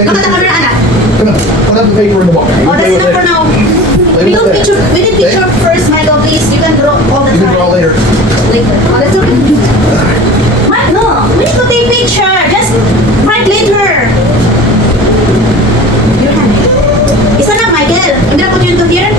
Look at the camera, anak. I'll have the paper in the box. Oh, that's enough for now. We don't picture. We need picture first, Michael. Please, you can draw all the You can time. draw later. Later. Oh, that's okay. What? No, we need to take picture. Just fight later. Your hand. Isa na, Michael. I'm gonna put you into here.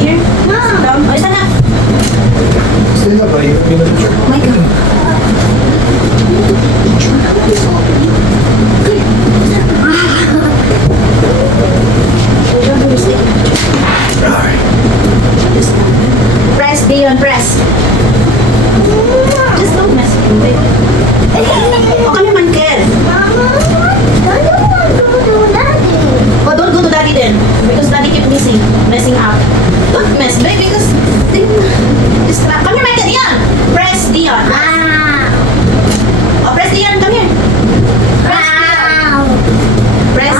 Here. Sit down. Oh, isa na. Stand up, buddy. Give me the picture. Michael. Alright. Press, Dion, press. Just don't mess with me. Okay naman, Kel. Oh, don't go to daddy then. Because daddy keep messing up. Don't mess, baby, because distract. Come here, Michael, Dion. Press, Dion. Oh, press, Dion, come here. Press, Dion. Press,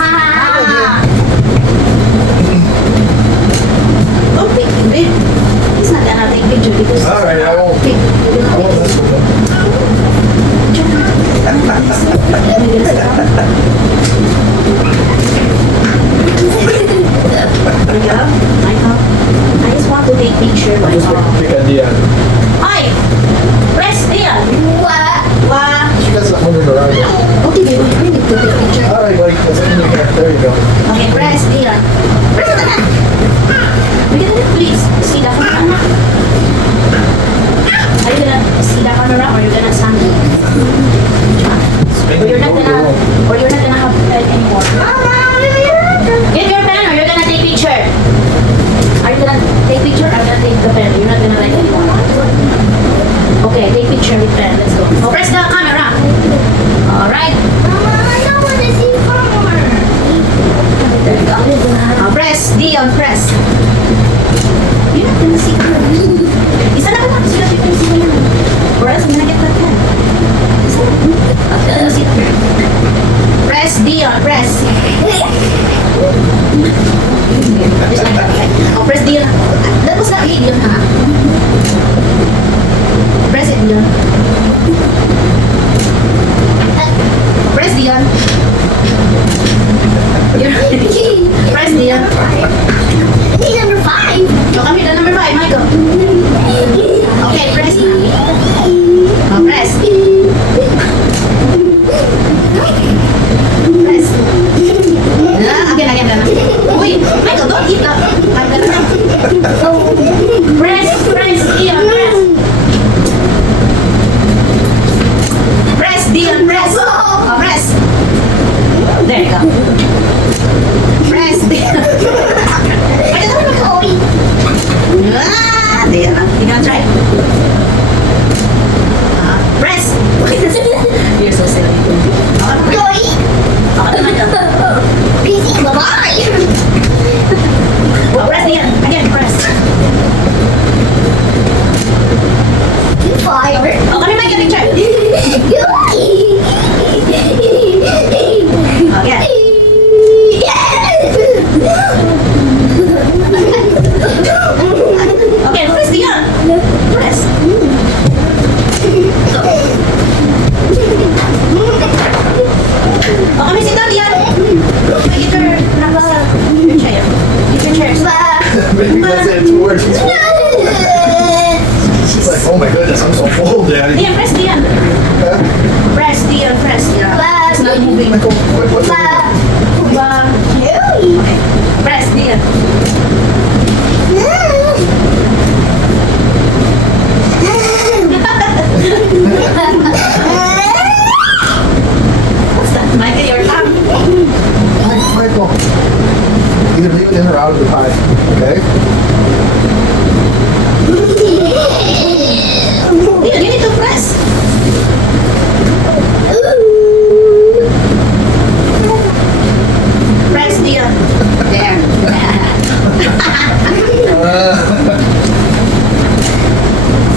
don't pick, babe. He's not gonna take picture because... Alright, I won't. Pick. I won't mess with them. Michael, I just want to take picture, Michael. Pick a Dion. Hi! Press Dion! Wow! She does that wandering around here. Okay, baby, we need to take picture. Alright, buddy. Let's end it here. There you go. Okay, press Dion. Press it again! We can please see the camera. Are you gonna see the camera or you're gonna stand it? Or you're not gonna have pen anymore. Get your pen or you're gonna take picture. Are you gonna take picture or gonna take the pen? You're not gonna write anymore. Okay, take picture with pen. Let's go. Oh, press the camera. Alright. There you go. Press. Dion, press. You're not gonna see her. Isa na ka lang so that you can see her. Or else I'm gonna get that pen. Isa na. Okay, let's see her. Press, Dion, press. Just like that, okay? Oh, press Dion. That was not me, Dion, ha? Press it, Dion. Press, Dion. Press, Dion. Number 5. Oh, come here, the number 5, Michael. Okay, press na. Oh, press. Press. Again. Uy, Michael, don't eat that. I'm gonna... Press, Dion, press. Press, Dion, press. Oh, press. There you go. Press, Dion. Dion, you gonna try? Press. You're so silly. Oh, press Dion. Again, press. Fire. Oh, come here, Mike, get a picture. Again. Okay, press Dion. Press. Oh, come here, sit down, Dion. Get your chair. Get your chairs. Maybe that's it. 2 words. She's like, oh my goodness, I'm so full, Daddy. Dion, press Dion. Press Dion, press. Yeah. It's not moving. Michael, what's Okay. Press Dion. What's that? Michael, your tongue. Michael, either leave it in or out of the pie, okay? Dion, you need to press. Press Dion. There.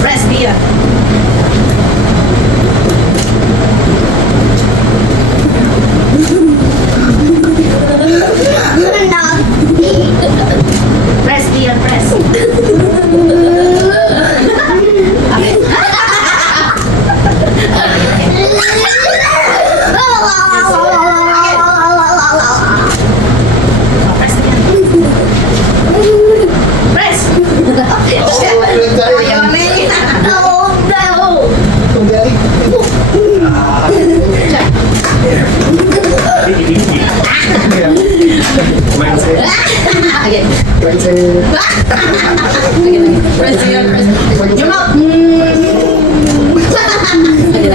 Press Dion. Press Dion, press. Okay. Like say, Press Dion, press. Your mouth.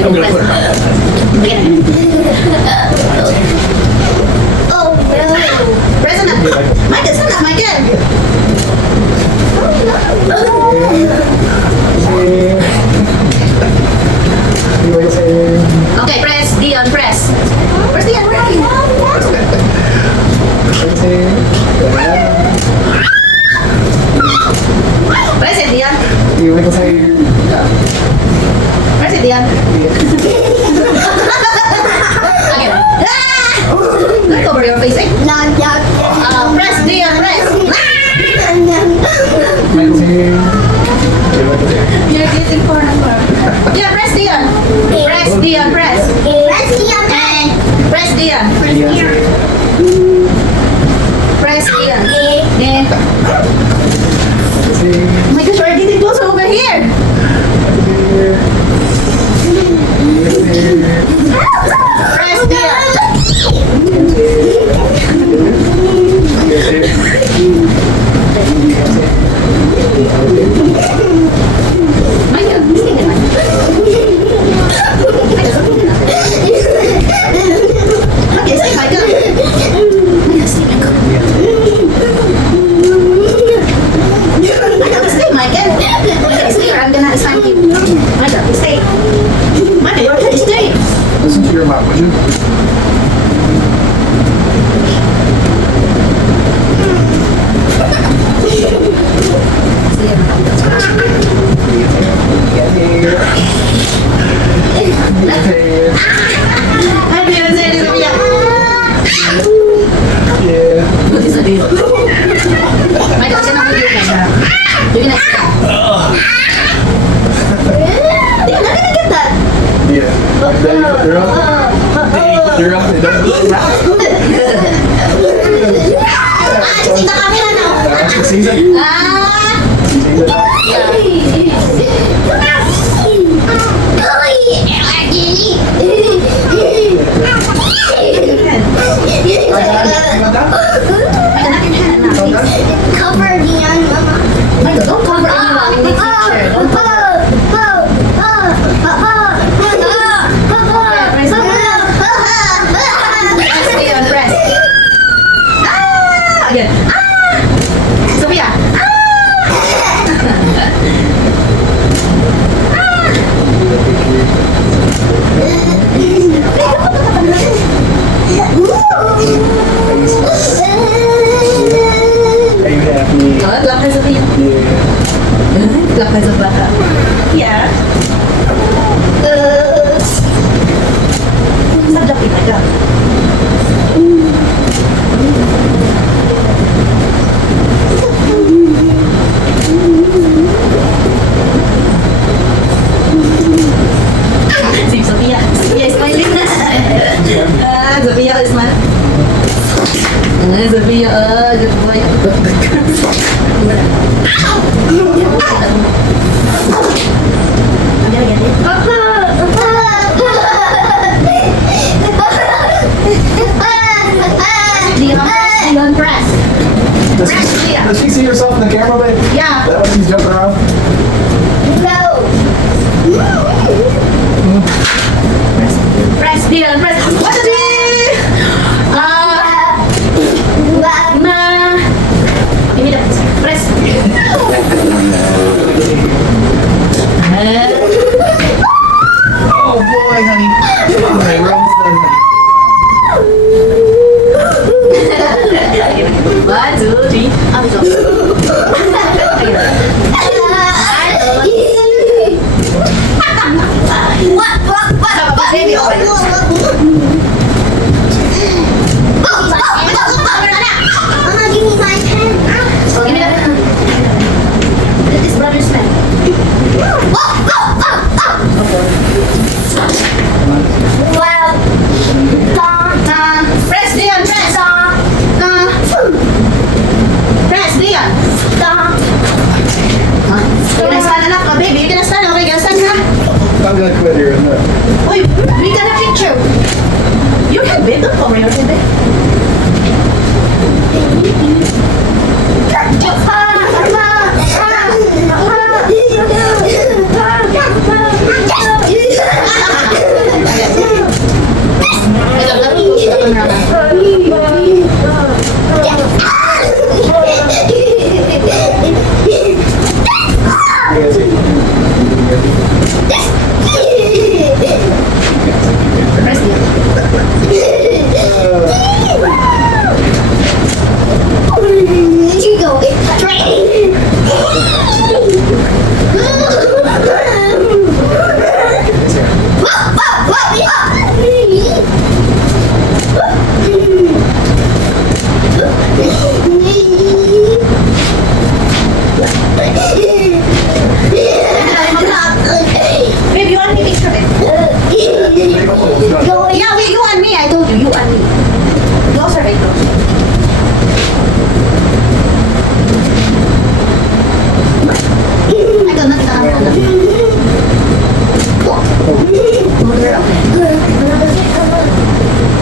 I'm gonna put her. Oh no. Press na. Michael, stand up, Michael. Like say, Okay, press Dion, press. Press Dion, press. like say, Press it, Dion. like say, Press it, Dion. Again. Look over your face, eh? Press Dion, press. like say, You're getting for number. Yeah, press Dion. Press Dion, press. And press Dion. Press Dion. Yeah. say, Oh my gosh, we're getting closer over here. Press Dion. Michael, sige naman. Okay, stay, Michael. Michael, stay, Michael. Michael, stay, Michael. Michael, stay or I'm gonna assign you. Michael, stay. Michael, you're okay, stay. listen to your mouth, would you? Happy birthday, Sophia. Yeah. What is the deal? Michael, kasi naman yun na. Yun na. You're not gonna get that. Yeah. Then you put your up. You're up. Kita kami na, no? That's the season. Season up. Michael, not your hand now, please. Cover Dion, Mama. Michael, don't cover anyone in the teacher. Don't cover. Press Dion, press. Ah! Again. Ah! Sophia. Are you happy? Oh, clap ka, Sophia. Yeah. Clap ka sa bata. Yeah. Sadap kita ka. Si Sophia. Sophia is smiling. Sophia is smiling. Sophia, good boy. I'm gonna get it. Dion, press. Does she see herself in the camera, babe? Yeah. That when she's jumping around? Press, Dion, press. What's the deal? Na. Give me that. Press. Oh boy, honey. Okay, we're almost done. 1, 2, 3. Up we go. What? Baby, open. Press Dion. You go. Train. Babe, you want me to picture it? Go. Yeah, wait, you and me. I told you, you and me. Closer, right, closer. I don't know.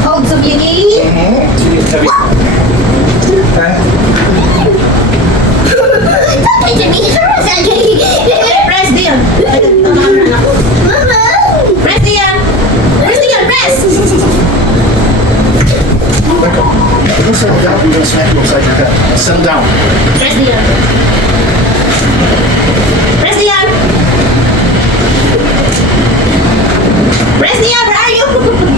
Hold some yagi. Sige, sabi. Press Dion. Press Dion. Press Dion, press. Michael, you're gonna settle down. You're gonna smack you upside your head. Settle down. Press Dion. Press Dion. Press Dion, where are you?